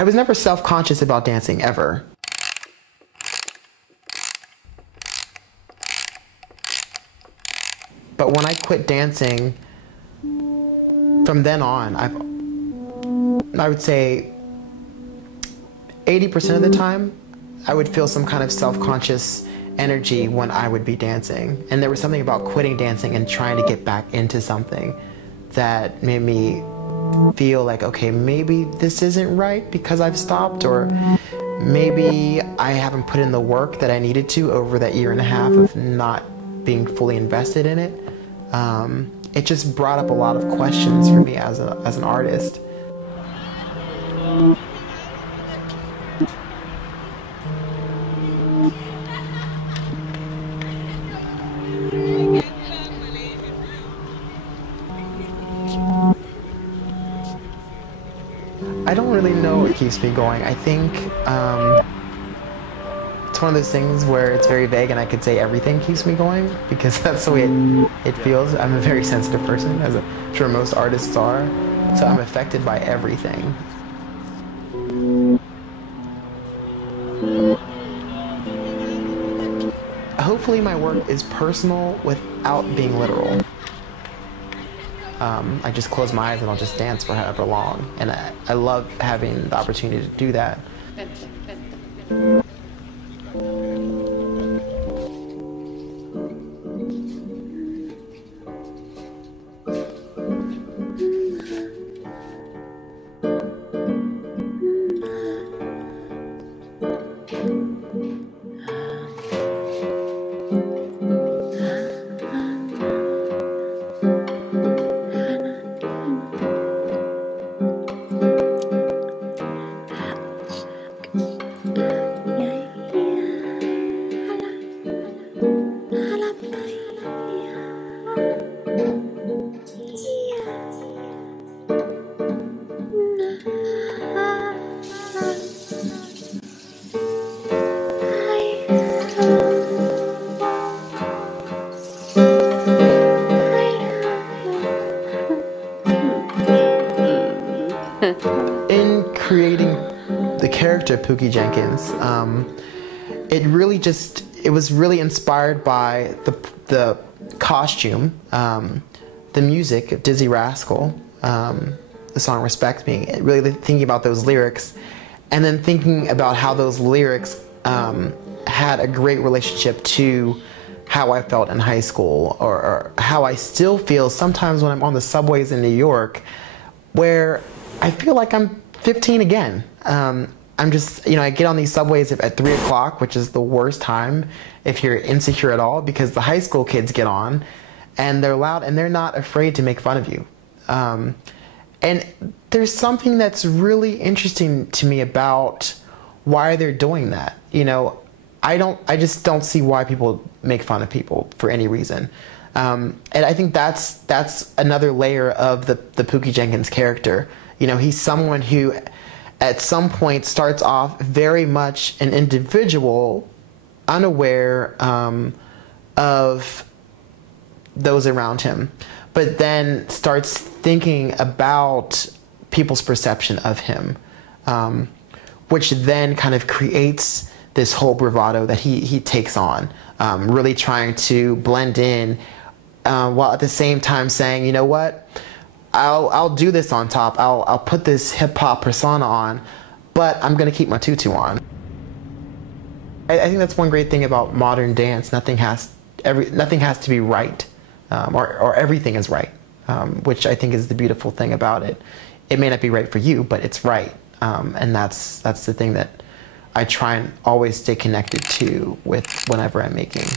I was never self-conscious about dancing, ever. But when I quit dancing, from then on, I would say 80% of the time, I would feel some kind of self-conscious energy when I would be dancing. And there was something about quitting dancing and trying to get back into something that made me feel like, okay, maybe this isn't right because I've stopped, or maybe I haven't put in the work that I needed to over that year and a half of not being fully invested in it. It just brought up a lot of questions for me as an artist. I don't really know what keeps me going. I think it's one of those things where it's very vague and I could say everything keeps me going because that's the way it feels. I'm a very sensitive person, as I'm sure most artists are, so I'm affected by everything. Hopefully my work is personal without being literal. I just close my eyes and I'll just dance for however long, and I love having the opportunity to do that. In creating the character Pookie Jenkins, it was really inspired by the costume, the music of Dizzee Rascal, the song Respect Me, really thinking about those lyrics, and then thinking about how those lyrics had a great relationship to how I felt in high school, or how I still feel sometimes when I'm on the subways in New York, where I feel like I'm 15 again. I'm just, I get on these subways at 3 o'clock, which is the worst time if you're insecure at all, because the high school kids get on and they're loud and they're not afraid to make fun of you. And there's something that's really interesting to me about why they're doing that. I just don't see why people make fun of people for any reason. And I think that's another layer of the Pookie Jenkins character. He's someone who at some point starts off very much an individual, unaware of those around him, but then starts thinking about people's perception of him, which then kind of creates this whole bravado that he takes on, really trying to blend in, while at the same time saying, you know what, I'll do this on top. I'll put this hip-hop persona on, but I'm gonna keep my tutu on. I think that's one great thing about modern dance. Nothing has to be right, or everything is right, which I think is the beautiful thing about it. It may not be right for you, but it's right, and that's the thing that I try and always stay connected to whenever I'm making.